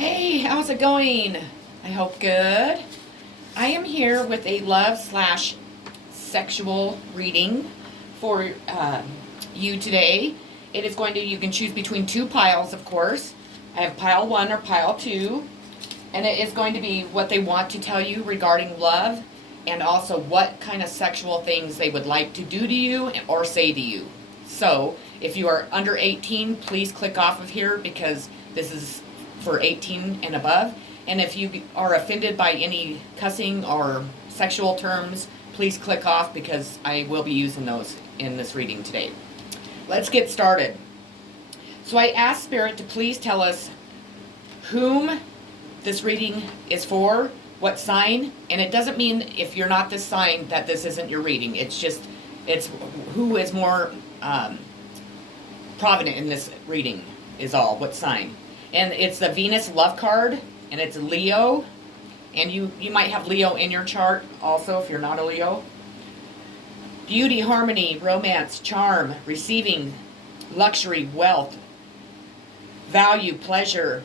Hey, how's it going? I hope good. I am here with a love/sexual reading for you today. It is going to, you can choose between two piles, of course. I have pile 1 or pile 2, and it is going to be what they want to tell you regarding love and also what kind of sexual things they would like to do to you or say to you. So, if you are under 18, please click off of here because this is for 18 and above. And if you are offended by any cussing or sexual terms, please click off because I will be using those in this reading today. Let's get started. So I asked Spirit to please tell us whom this reading is for, what sign, and it doesn't mean if you're not this sign that this isn't your reading. It's just, it's who is more prominent in this reading is all, what sign. And it's the Venus Love card, and it's Leo. And you might have Leo in your chart also if you're not a Leo. Beauty, harmony, romance, charm, receiving, luxury, wealth, value, pleasure,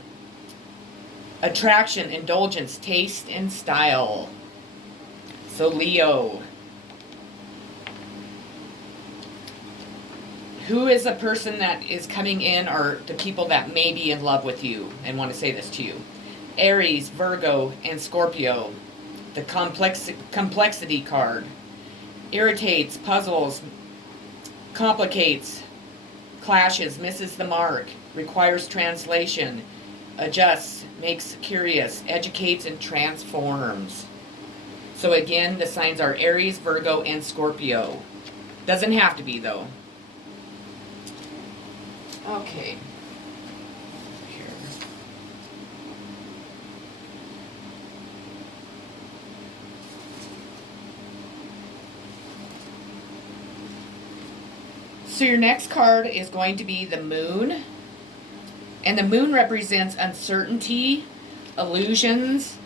attraction, indulgence, taste, and style. So Leo. Who is a person that is coming in, or the people that may be in love with you and want to say this to you? Aries, Virgo, and Scorpio. The complexity card. Irritates, puzzles, complicates, clashes, misses the mark, requires translation, adjusts, makes curious, educates, and transforms. So again, the signs are Aries, Virgo, and Scorpio. Doesn't have to be, though. Okay. Here. So your next card is going to be the Moon. And the Moon represents uncertainty, illusions,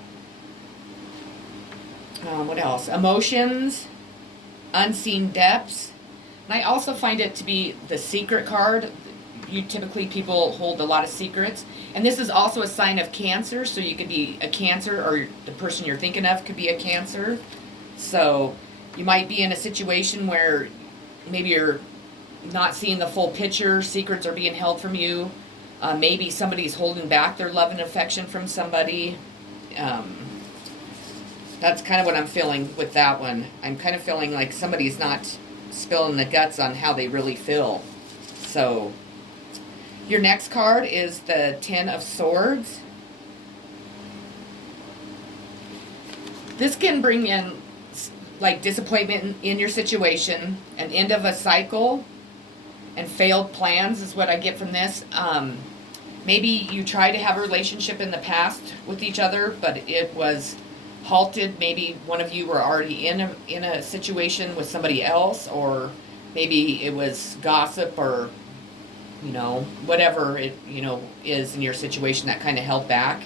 what else? Emotions, unseen depths. And I also find it to be the Secret card. People hold a lot of secrets. And this is also a sign of Cancer, so you could be a Cancer, or the person you're thinking of could be a Cancer. So you might be in a situation where maybe you're not seeing the full picture, secrets are being held from you. Maybe somebody's holding back their love and affection from somebody. That's kind of what I'm feeling with that one. I'm kind of feeling like somebody's not spilling the guts on how they really feel. So your next card is the Ten of Swords. This can bring in like disappointment in your situation, an end of a cycle, and failed plans is what I get from this. Maybe you tried to have a relationship in the past with each other, but it was halted. Maybe one of you were already in a situation with somebody else, or maybe it was gossip, or whatever it is in your situation that kind of held back.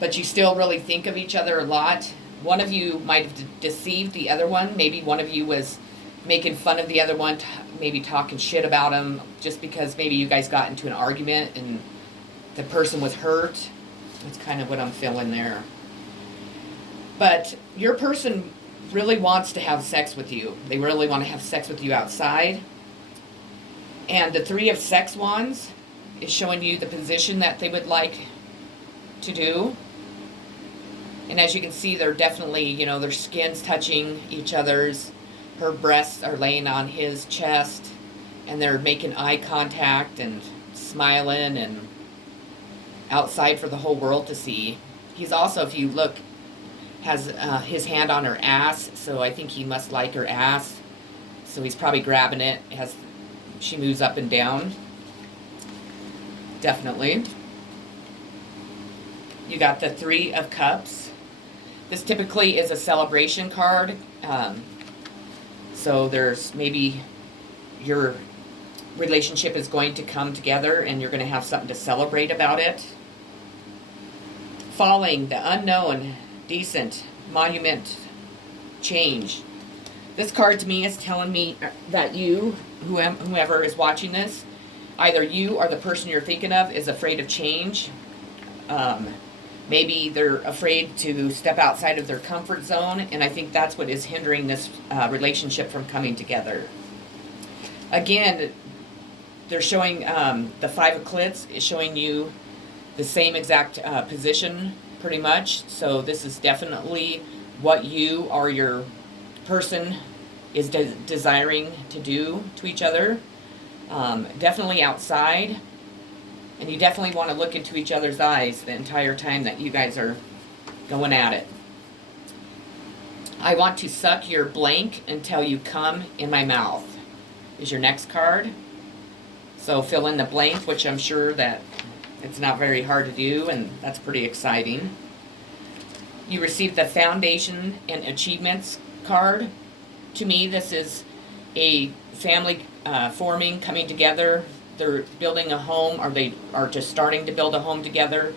But you still really think of each other a lot. One of you might have deceived the other one. Maybe one of you was making fun of the other one, maybe talking shit about him just because maybe you guys got into an argument and the person was hurt. That's kind of what I'm feeling there. But your person really wants to have sex with you. They really want to have sex with you outside. And the Three of Sex Wands is showing you the position that they would like to do. And as you can see, they're definitely, their skin's touching each other's. Her breasts are laying on his chest, and they're making eye contact and smiling and outside for the whole world to see. He's also, if you look, has his hand on her ass, so I think he must like her ass. So he's probably grabbing it as she moves up and down. Definitely. You got the Three of Cups. This typically is a celebration card. So there's maybe your relationship is going to come together and you're going to have something to celebrate about it. Falling, the unknown, decent, monument, change. This card to me is telling me that you, whoever is watching this, either you or the person you're thinking of is afraid of change. Maybe they're afraid to step outside of their comfort zone, and I think that's what is hindering this relationship from coming together. Again, they're showing the Five of Clits is showing you the same exact position, pretty much. So this is definitely what you or your person is desiring to do to each other. Definitely outside. And you definitely want to look into each other's eyes the entire time that you guys are going at it. I want to suck your blank until you come in my mouth is your next card. So fill in the blank, which I'm sure that it's not very hard to do, and that's pretty exciting. You received the Foundation and Achievements card. To me, this is a family forming, coming together. They're building a home, or they are just starting to build a home together.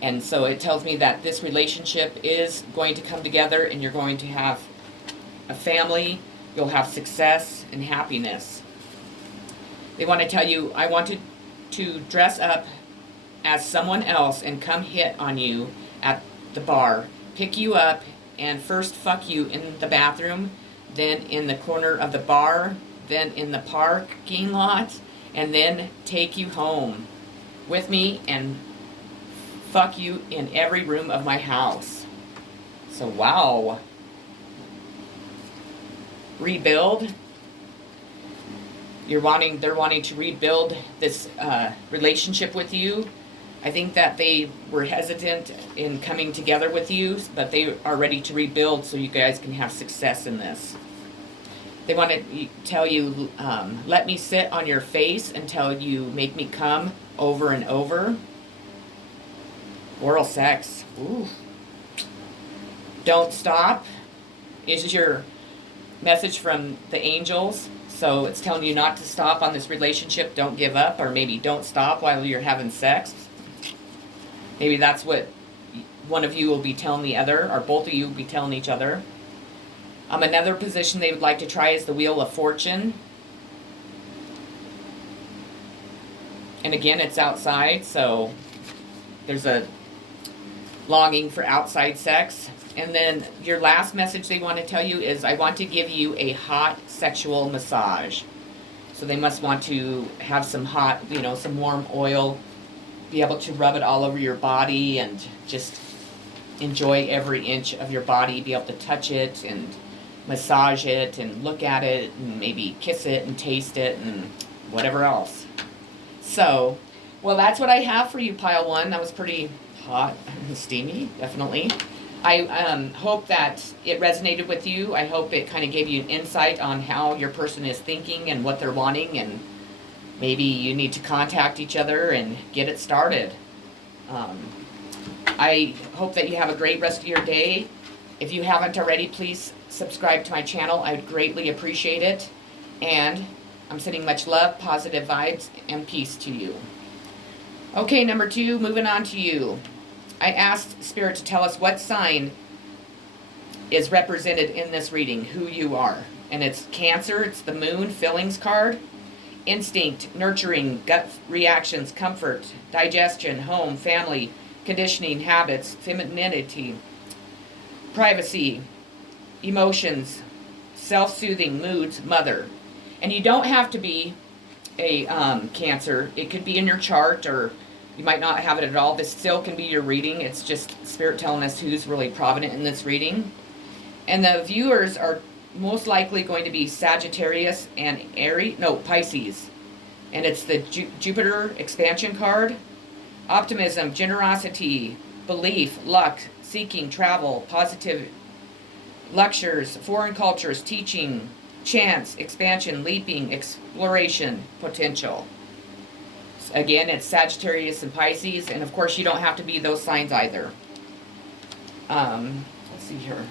And so it tells me that this relationship is going to come together, and you're going to have a family. You'll have success and happiness. They want to tell you, I wanted to dress up as someone else and come hit on you at the bar, pick you up, and first fuck you in the bathroom, then in the corner of the bar, then in the parking lot, and then take you home with me and fuck you in every room of my house. So wow. Rebuild. They're wanting to rebuild this relationship with you. I think that they were hesitant in coming together with you, but they are ready to rebuild so you guys can have success in this. They want to tell you, let me sit on your face until you make me come over and over. Oral sex. Ooh. Don't stop. This is your message from the angels. So it's telling you not to stop on this relationship. Don't give up, or maybe don't stop while you're having sex. Maybe that's what one of you will be telling the other, or both of you will be telling each other. Another position they would like to try is the Wheel of Fortune. And again, it's outside, so there's a longing for outside sex. And then your last message they want to tell you is, I want to give you a hot sexual massage. So they must want to have some hot, some warm oil, be able to rub it all over your body and just enjoy every inch of your body, be able to touch it and massage it and look at it and maybe kiss it and taste it and whatever else. So, well, that's what I have for you, Pile 1. That was pretty hot and steamy, definitely. I hope that it resonated with you. I hope it kind of gave you an insight on how your person is thinking and what they're wanting, and maybe you need to contact each other and get it started. I hope that you have a great rest of your day. If you haven't already, please subscribe to my channel. I would greatly appreciate it. And I'm sending much love, positive vibes, and peace to you. Okay, number 2, moving on to you. I asked Spirit to tell us what sign is represented in this reading, who you are. And it's Cancer, it's the Moon Fillings card. Instinct, nurturing, gut reactions, comfort, digestion, home, family, conditioning, habits, femininity, privacy, emotions, self-soothing, moods, mother. And you don't have to be a Cancer. It could be in your chart, or you might not have it at all. This still can be your reading. It's just Spirit telling us who's really prominent in this reading. And the viewers are most likely going to be Sagittarius and Pisces. And it's the Jupiter expansion card. Optimism, generosity, belief, luck, seeking, travel, positive, lectures, foreign cultures, teaching, chance, expansion, leaping, exploration, potential. Again, it's Sagittarius and Pisces, and of course you don't have to be those signs either. Let's see here.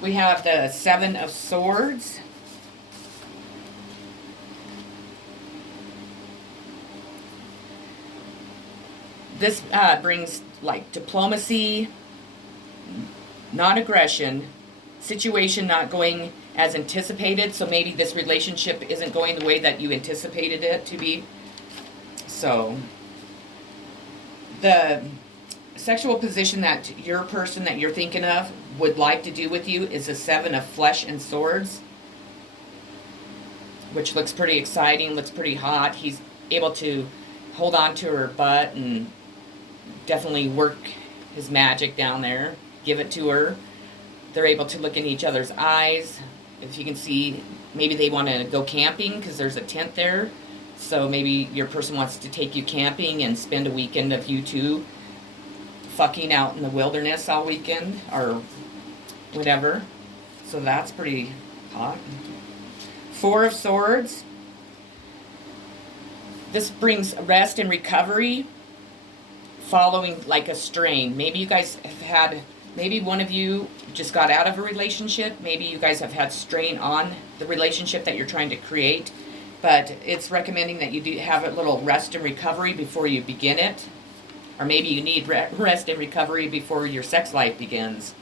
We have the Seven of Swords. This brings like diplomacy, non-aggression, situation not going as anticipated. So maybe this relationship isn't going the way that you anticipated it to be. So the sexual position that your person that you're thinking of would like to do with you is a 7 of flesh and swords, which looks pretty exciting, looks pretty hot. He's able to hold on to her butt and definitely work his magic down there, give it to her. They're able to look in each other's eyes. If you can see, maybe they want to go camping because there's a tent there. So maybe your person wants to take you camping and spend a weekend of you two fucking out in the wilderness all weekend or whatever. So that's pretty hot. 4 of Swords. This brings rest and recovery following like a strain. Maybe you guys have had, maybe one of you just got out of a relationship. Maybe you guys have had strain on the relationship that you're trying to create. But it's recommending that you do have a little rest and recovery before you begin it. Or maybe you need rest and recovery before your sex life begins.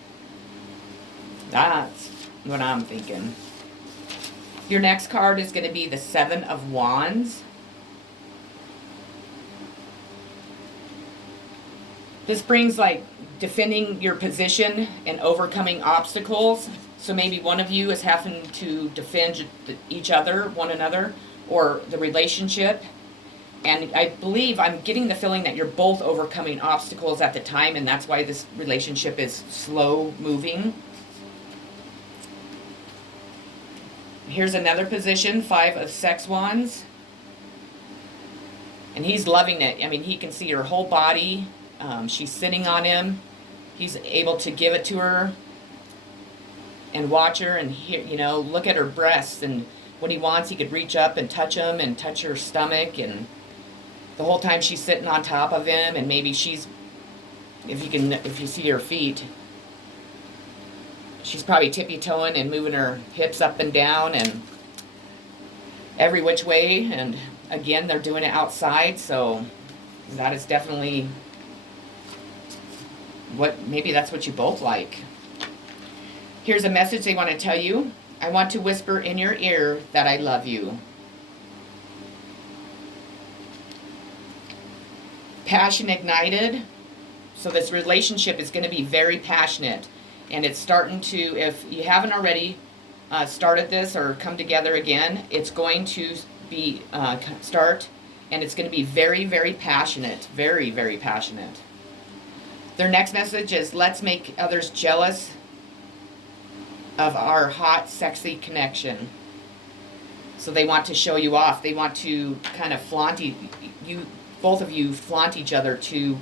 That's what I'm thinking. Your next card is going to be the 7 of Wands. This brings like defending your position and overcoming obstacles. So maybe one of you is having to defend each other, one another, or the relationship. And I believe, I'm getting the feeling that you're both overcoming obstacles at the time, and that's why this relationship is slow moving. Here's another position, 5 of Sex Wands. And he's loving it. I mean, he can see her whole body. She's sitting on him. He's able to give it to her and watch her and hear, look at her breasts. And when he wants, he could reach up and touch them and touch her stomach. And the whole time she's sitting on top of him, and maybe she's, if you see her feet, she's probably tippy-toeing and moving her hips up and down and every which way. And again, they're doing it outside, so that is definitely maybe that's what you both like. Here's a message they want to tell you. I want to whisper in your ear that I love you. Passion ignited. So this relationship is going to be very passionate. And it's starting to, if you haven't already started this or come together again, it's going to be start, and it's going to be very, very passionate. Very, very passionate. Their next message is, let's make others jealous of our hot, sexy connection. So they want to show you off. They want to kind of flaunt you, both of you flaunt each other to,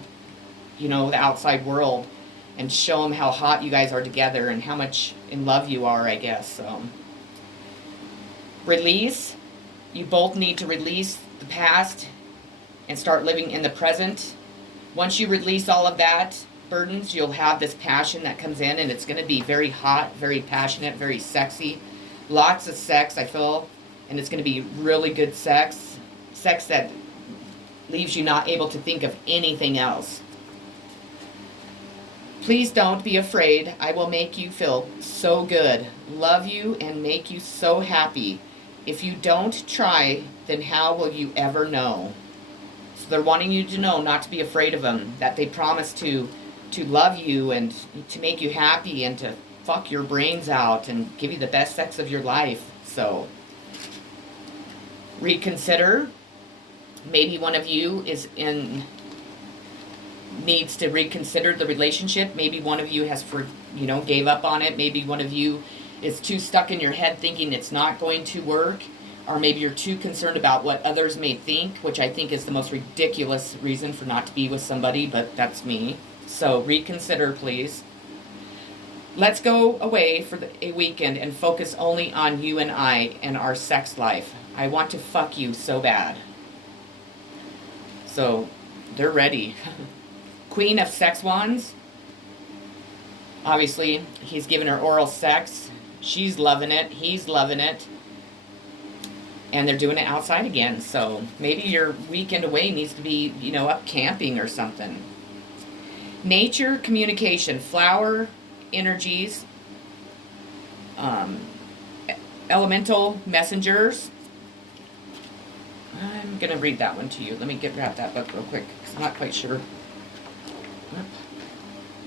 the outside world, and show them how hot you guys are together and how much in love you are, I guess. So, release. You both need to release the past and start living in the present. Once you release all of that burdens, you'll have this passion that comes in, and it's going to be very hot, very passionate, very sexy. Lots of sex, I feel, and it's going to be really good sex. Sex that leaves you not able to think of anything else. Please don't be afraid. I will make you feel so good, love you, and make you so happy. If you don't try, then how will you ever know? So they're wanting you to know not to be afraid of them, that they promise to love you and to make you happy and to fuck your brains out and give you the best sex of your life. So reconsider. Maybe one of you needs to reconsider the relationship. Maybe one of you has gave up on it. Maybe one of you is too stuck in your head thinking it's not going to work, or maybe you're too concerned about what others may think, which I think is the most ridiculous reason for not to be with somebody, but that's me. So reconsider, please. Let's go away for a weekend and focus only on you and I and our sex life. I want to fuck you so bad. So they're ready. Queen of Sex Wands. Obviously, he's giving her oral sex. She's loving it. He's loving it. And they're doing it outside again. So maybe your weekend away needs to be, up camping or something. Nature, communication, flower energies. um, elemental messengers. I'm going to read that one to you. Let me grab that book real quick because I'm not quite sure.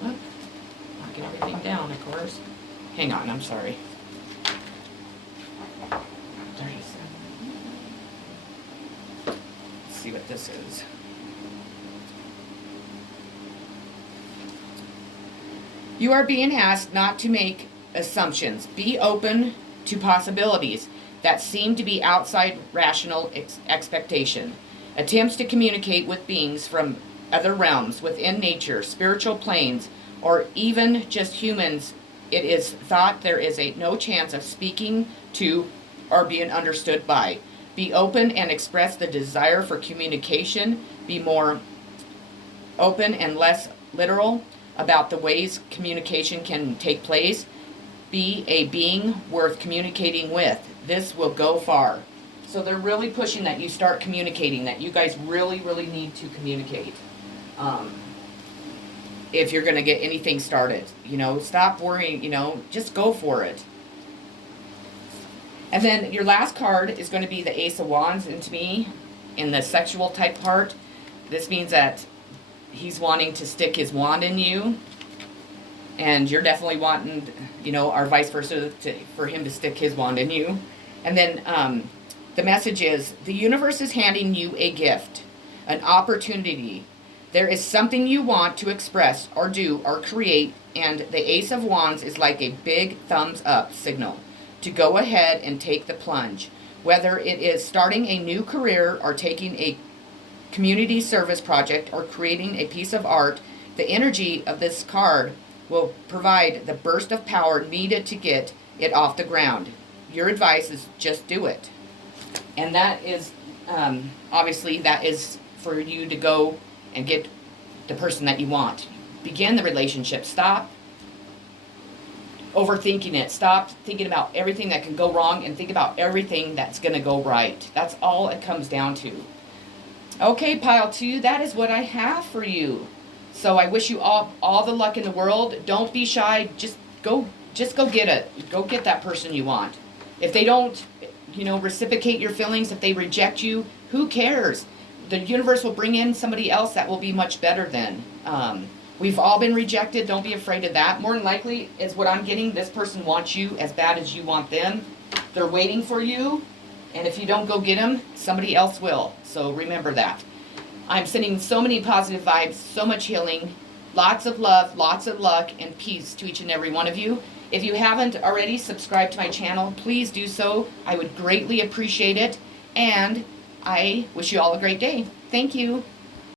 Knocking everything down, of course. Hang on, I'm sorry. 37. Let's see what this is. You are being asked not to make assumptions. Be open to possibilities that seem to be outside rational expectation. Attempts to communicate with beings from other realms within nature, spiritual planes, or even just humans, it is thought there is no chance of speaking to or being understood by. Be open and express the desire for communication. Be more open and less literal about the ways communication can take place. Be a being worth communicating with. This will go far. So they're really pushing that you start communicating, that you guys really, really need to communicate. If you're going to get anything started, stop worrying, just go for it. And then your last card is going to be the Ace of Wands. And to me, in the sexual type part, this means that he's wanting to stick his wand in you. And you're definitely wanting, or vice versa, for him to stick his wand in you. And then the message is, the universe is handing you a gift, an opportunity. There is something you want to express or do or create, and the Ace of Wands is like a big thumbs up signal to go ahead and take the plunge. Whether it is starting a new career or taking a community service project or creating a piece of art, the energy of this card will provide the burst of power needed to get it off the ground. Your advice is just do it. And that is, obviously, that is for you to go and get the person that you want. Begin the relationship. Stop overthinking it. Stop thinking about everything that can go wrong and think about everything that's going to go right. That's all it comes down to. Okay, pile 2, that is what I have for you. So I wish you all the luck in the world. Don't be shy. Just go get it. Go get that person you want. If they don't, reciprocate your feelings, if they reject you, who cares? The universe will bring in somebody else that will be much better then. We've all been rejected. Don't be afraid of that. More than likely is what I'm getting. This person wants you as bad as you want them. They're waiting for you. And if you don't go get them, somebody else will. So remember that. I'm sending so many positive vibes, so much healing, lots of love, lots of luck, and peace to each and every one of you. If you haven't already subscribed to my channel, please do so. I would greatly appreciate it. And I wish you all a great day. Thank you.